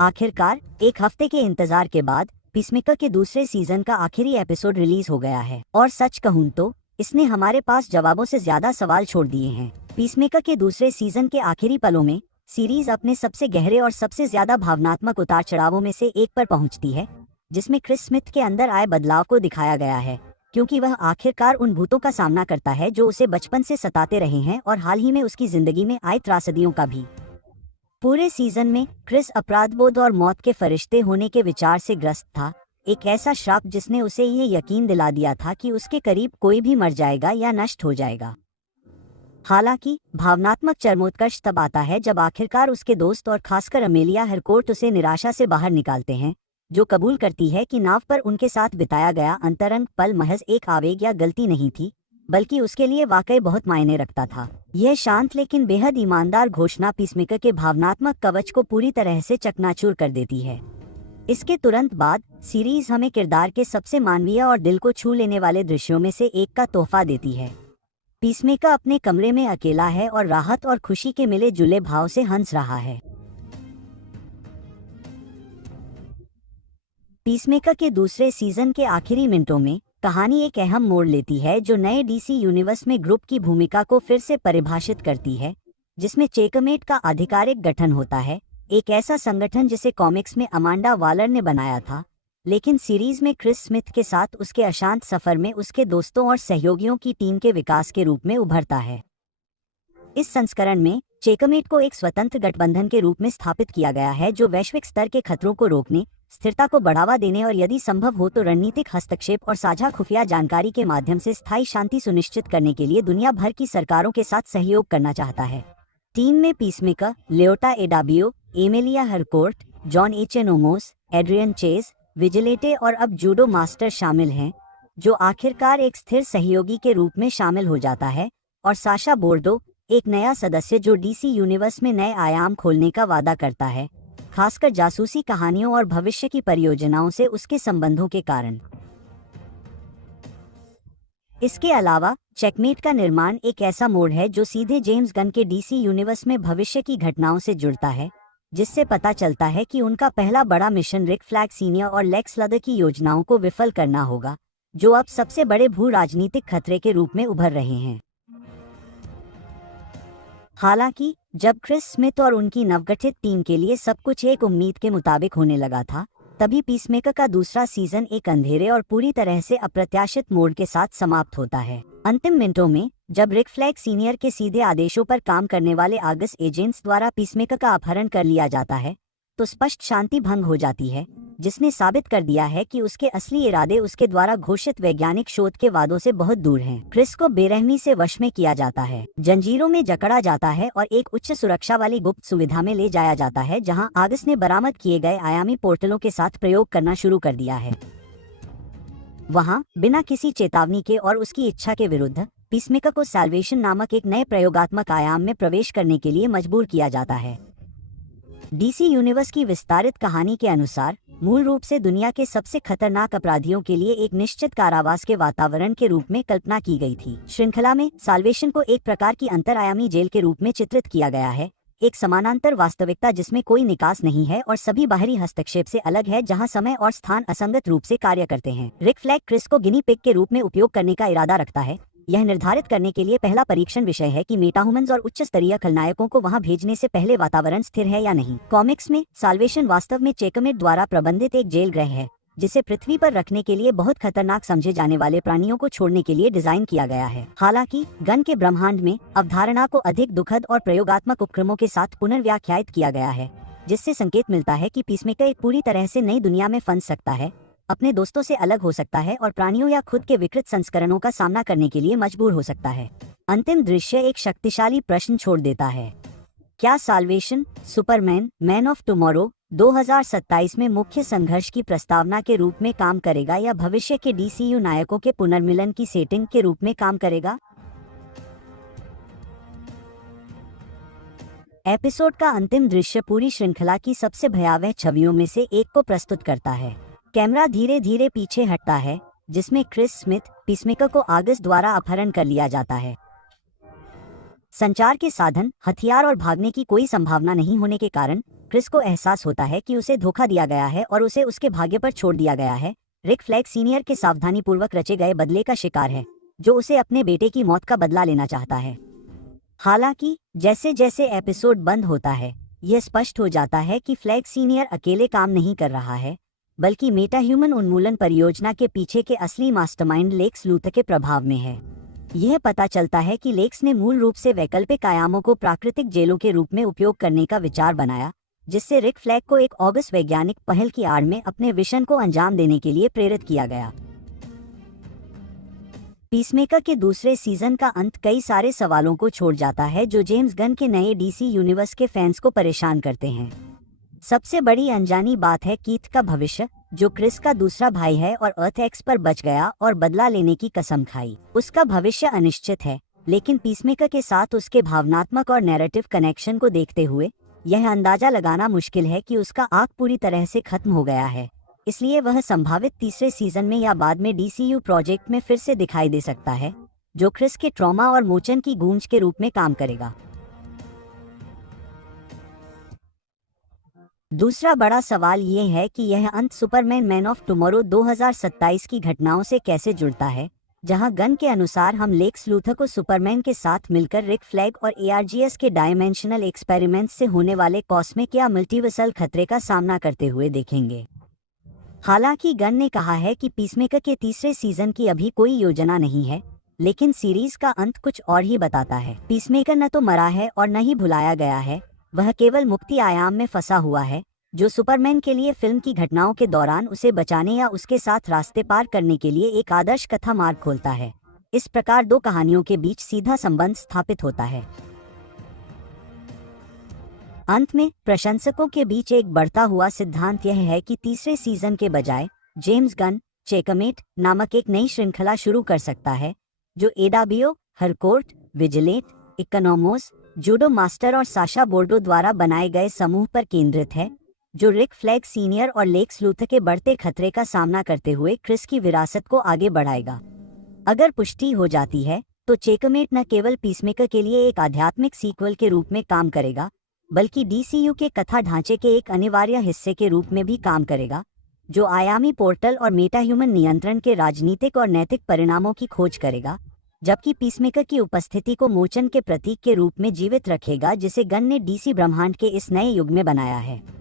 आखिरकार एक हफ्ते के इंतजार के बाद पीसमेकर के दूसरे सीजन का आखिरी एपिसोड रिलीज हो गया है और सच कहूँ तो इसने हमारे पास जवाबों से ज्यादा सवाल छोड़ दिए हैं। पीसमेकर के दूसरे सीजन के आखिरी पलों में सीरीज अपने सबसे गहरे और सबसे ज्यादा भावनात्मक उतार चढ़ावों में से एक पर पहुंचती है, जिसमें क्रिस स्मिथ के अंदर आए बदलाव को दिखाया गया है, क्योंकि वह आखिरकार उन भूतों का सामना करता है जो उसे बचपन से सताते रहे हैं और हाल ही में उसकी जिंदगी में आए त्रासदियों का भी। पूरे सीजन में क्रिस अपराधबोध और मौत के फरिश्ते होने के विचार से ग्रस्त था, एक ऐसा श्राप जिसने उसे ये यकीन दिला दिया था कि उसके करीब कोई भी मर जाएगा या नष्ट हो जाएगा। हालांकि भावनात्मक चरमोत्कर्ष तब आता है जब आखिरकार उसके दोस्त और खासकर अमेलिया हरकोर्ट उसे निराशा से बाहर निकालते हैं, जो कबूल करती है कि नाव पर उनके साथ बिताया गया अंतरंग पल महज एक आवेग या गलती नहीं थी, बल्कि उसके लिए वाकई बहुत मायने रखता था। यह शांत लेकिन बेहद ईमानदार घोषणा पीसमेकर के भावनात्मक कवच को पूरी तरह से चकनाचूर कर देती है। इसके तुरंत बाद सीरीज हमें किरदार के सबसे मानवीय और दिल को छू लेने वाले दृश्यों में से एक का तोहफा देती है। पीसमेकर अपने कमरे में अकेला है और राहत और खुशी के मिले जुले भाव से हंस रहा है। पीसमेकर के दूसरे सीजन के आखिरी मिनटों में कहानी एक अहम मोड़ लेती है जो नए डीसी यूनिवर्स में ग्रुप की भूमिका को फिर से परिभाषित करती है, जिसमें चेकमेट का आधिकारिक गठन होता है, एक ऐसा संगठन जिसे कॉमिक्स में अमांडा वालर ने बनाया था, लेकिन सीरीज में क्रिस स्मिथ के साथ उसके अशांत सफर में उसके दोस्तों और सहयोगियों की टीम के विकास के रूप में उभरता है। इस संस्करण में चेकमेट को एक स्वतंत्र गठबंधन के रूप में स्थापित किया गया है जो वैश्विक स्तर के खतरों को रोकने, स्थिरता को बढ़ावा देने और यदि संभव हो तो रणनीतिक हस्तक्षेप और साझा खुफिया जानकारी के माध्यम से स्थायी शांति सुनिश्चित करने के लिए दुनिया भर की सरकारों के साथ सहयोग करना चाहता है। टीम में Peacemaker, Leota Adebayo, Emilia Harcourt, John Economos, Adrian Chase, Vigilante और अब जूडो मास्टर शामिल हैं, जो आखिरकार एक स्थिर सहयोगी के रूप में शामिल हो जाता है, और साशा बोर्डो, एक नया सदस्य जो डीसी यूनिवर्स में नए आयाम खोलने का वादा करता है, खासकर जासूसी कहानियों और भविष्य की परियोजनाओं से उसके संबंधों के कारण। इसके अलावा चेकमेट का निर्माण एक ऐसा मोड़ है जो सीधे जेम्स गन के डीसी यूनिवर्स में भविष्य की घटनाओं से जुड़ता है, जिससे पता चलता है कि उनका पहला बड़ा मिशन रिक फ्लैग सीनियर और लेक्स लथर की योजनाओं को विफल करना होगा, जो अब सबसे बड़े भू राजनीतिक खतरे के रूप में उभर रहे हैं। हालांकि जब क्रिस स्मिथ और उनकी नवगठित टीम के लिए सब कुछ एक उम्मीद के मुताबिक होने लगा था, तभी पीसमेकर का दूसरा सीजन एक अंधेरे और पूरी तरह से अप्रत्याशित मोड़ के साथ समाप्त होता है। अंतिम मिनटों में जब रिक फ्लैग सीनियर के सीधे आदेशों पर काम करने वाले आगस एजेंट्स द्वारा पीसमेकर का अपहरण कर लिया जाता है, तो स्पष्ट शांति भंग हो जाती है, जिसने साबित कर दिया है कि उसके असली इरादे उसके द्वारा घोषित वैज्ञानिक शोध के वादों से बहुत दूर हैं। क्रिस को बेरहमी से वश में किया जाता है, जंजीरों में जकड़ा जाता है और एक उच्च सुरक्षा वाली गुप्त सुविधा में ले जाया जाता है, जहां आगस ने बरामद किए गए आयामी पोर्टलों के साथ प्रयोग करना शुरू कर दिया है। वहां बिना किसी चेतावनी के और उसकी इच्छा के विरुद्ध पीसमेकर को सैल्वेशन नामक एक नए प्रयोगात्मक आयाम में प्रवेश करने के लिए मजबूर किया जाता है। डीसी यूनिवर्स की विस्तारित कहानी के अनुसार मूल रूप से दुनिया के सबसे खतरनाक अपराधियों के लिए एक निश्चित कारावास के वातावरण के रूप में कल्पना की गई थी। श्रृंखला में साल्वेशन को एक प्रकार की अंतरआयामी जेल के रूप में चित्रित किया गया है, एक समानांतर वास्तविकता जिसमें कोई निकास नहीं है और सभी बाहरी हस्तक्षेप से अलग है, जहां समय और स्थान असंगत रूप से कार्य करते हैं। रिक फ्लैग क्रिस को गिनी पिग के रूप में उपयोग करने का इरादा रखता है, यह निर्धारित करने के लिए पहला परीक्षण विषय है कि मेटाह्यूमन्स और उच्च स्तरीय खलनायकों को वहां भेजने से पहले वातावरण स्थिर है या नहीं। कॉमिक्स में साल्वेशन वास्तव में चेकमेट द्वारा प्रबंधित एक जेल गृह है, जिसे पृथ्वी पर रखने के लिए बहुत खतरनाक समझे जाने वाले प्राणियों को छोड़ने के लिए डिजाइन किया गया है। हालांकि गन के ब्रह्मांड में अवधारणा को अधिक दुखद और प्रयोगात्मक उपक्रमों के साथ पुनर्व्याख्यायित किया गया है, जिससे संकेत मिलता है कि पीसमेकर एक पूरी तरह से नई दुनिया में फंस सकता है, अपने दोस्तों से अलग हो सकता है और प्राणियों या खुद के विकृत संस्करणों का सामना करने के लिए मजबूर हो सकता है। अंतिम दृश्य एक शक्तिशाली प्रश्न छोड़ देता है, क्या salvation Superman Man of Tomorrow 2027 में मुख्य संघर्ष की प्रस्तावना के रूप में काम करेगा या भविष्य के डीसीयू नायकों के पुनर्मिलन की सेटिंग के रूप में काम करेगा? एपिसोड का अंतिम दृश्य पूरी श्रृंखला की सबसे भयावह छवियों में से एक को प्रस्तुत करता है। कैमरा धीरे धीरे पीछे हटता है, जिसमें क्रिस स्मिथ पीसमेकर को आगस द्वारा अपहरण कर लिया जाता है। संचार के साधन, हथियार और भागने की कोई संभावना नहीं होने के कारण क्रिस को एहसास होता है कि उसे धोखा दिया गया है और उसे उसके भाग्य पर छोड़ दिया गया है। रिक फ्लैग सीनियर के सावधानीपूर्वक रचे गए बदले का शिकार है, जो उसे अपने बेटे की मौत का बदला लेना चाहता है। हालांकि जैसे जैसे एपिसोड बंद होता है, यह स्पष्ट हो जाता है कि फ्लैग सीनियर अकेले काम नहीं कर रहा है, बल्कि मेटाह्यूमन उन्मूलन परियोजना के पीछे के असली मास्टरमाइंड लेक्स लूथर के प्रभाव में है। यह पता चलता है कि लेक्स ने मूल रूप से वैकल्पिक आयामों को प्राकृतिक जेलों के रूप में उपयोग करने का विचार बनाया, जिससे रिक फ्लैग को एक ऑगस्ट वैज्ञानिक पहल की आड़ में अपने विजन को अंजाम देने के लिए प्रेरित किया गया। पीसमेकर के दूसरे सीजन का अंत कई सारे सवालों को छोड़ जाता है जो जेम्स गन के नए डीसी यूनिवर्स के फैंस को परेशान करते हैं। सबसे बड़ी अनजानी बात है कीथ का भविष्य, जो क्रिस का दूसरा भाई है और अर्थ एक्स पर बच गया और बदला लेने की कसम खाई। उसका भविष्य अनिश्चित है, लेकिन पीसमेकर के साथ उसके भावनात्मक और नैरेटिव कनेक्शन को देखते हुए यह अंदाजा लगाना मुश्किल है कि उसका आर्क पूरी तरह से खत्म हो गया है। इसलिए वह संभावित तीसरे सीजन में या बाद में डीसीयू प्रोजेक्ट में फिर से दिखाई दे सकता है, जो क्रिस के ट्रॉमा और मोचन की गूंज के रूप में काम करेगा। दूसरा बड़ा सवाल ये है कि यह अंत सुपरमैन मैन ऑफ टुमारो 2027 की घटनाओं से कैसे जुड़ता है, जहां गन के अनुसार हम लेक्स लूथर को सुपरमैन के साथ मिलकर रिक फ्लैग और एआरजीएस के डायमेंशनल एक्सपेरिमेंट्स से होने वाले कॉस्मिक या मल्टीवर्सल खतरे का सामना करते हुए देखेंगे। हालांकि गन ने कहा है कि पीसमेकर के तीसरे सीजन की अभी कोई योजना नहीं है, लेकिन सीरीज का अंत कुछ और ही बताता है। पीसमेकर न तो मरा है और न ही भुलाया गया है, वह केवल मुक्ति आयाम में फंसा हुआ है, जो सुपरमैन के लिए फिल्म की घटनाओं के दौरान उसे बचाने या उसके साथ रास्ते पार करने के लिए एक आदर्श कथा मार्ग खोलता है। इस प्रकार दो कहानियों के बीच सीधा संबंध स्थापित होता है। अंत में प्रशंसकों के बीच एक बढ़ता हुआ सिद्धांत यह है कि तीसरे सीजन के बजाय जेम्स गन चेकमेट नामक एक नई श्रृंखला शुरू कर सकता है, जो एडाबियो, हरकोर्ट, विजिलेट, इकोनॉमोस, जूडो मास्टर और साशा बोर्डो द्वारा बनाए गए समूह पर केंद्रित है, जो रिक फ्लैग सीनियर और लेक्स लूथर के बढ़ते खतरे का सामना करते हुए क्रिस की विरासत को आगे बढ़ाएगा। अगर पुष्टि हो जाती है तो चेकमेट न केवल पीसमेकर के लिए एक आध्यात्मिक सीक्वल के रूप में काम करेगा, बल्कि डीसीयू के कथा ढांचे के एक अनिवार्य हिस्से के रूप में भी काम करेगा, जो आयामी पोर्टल और मेटाह्यूमन नियंत्रण के राजनीतिक और नैतिक परिणामों की खोज करेगा, जबकि पीसमेकर की उपस्थिति को मोचन के प्रतीक के रूप में जीवित रखेगा, जिसे गन ने डीसी ब्रह्मांड के इस नए युग में बनाया है।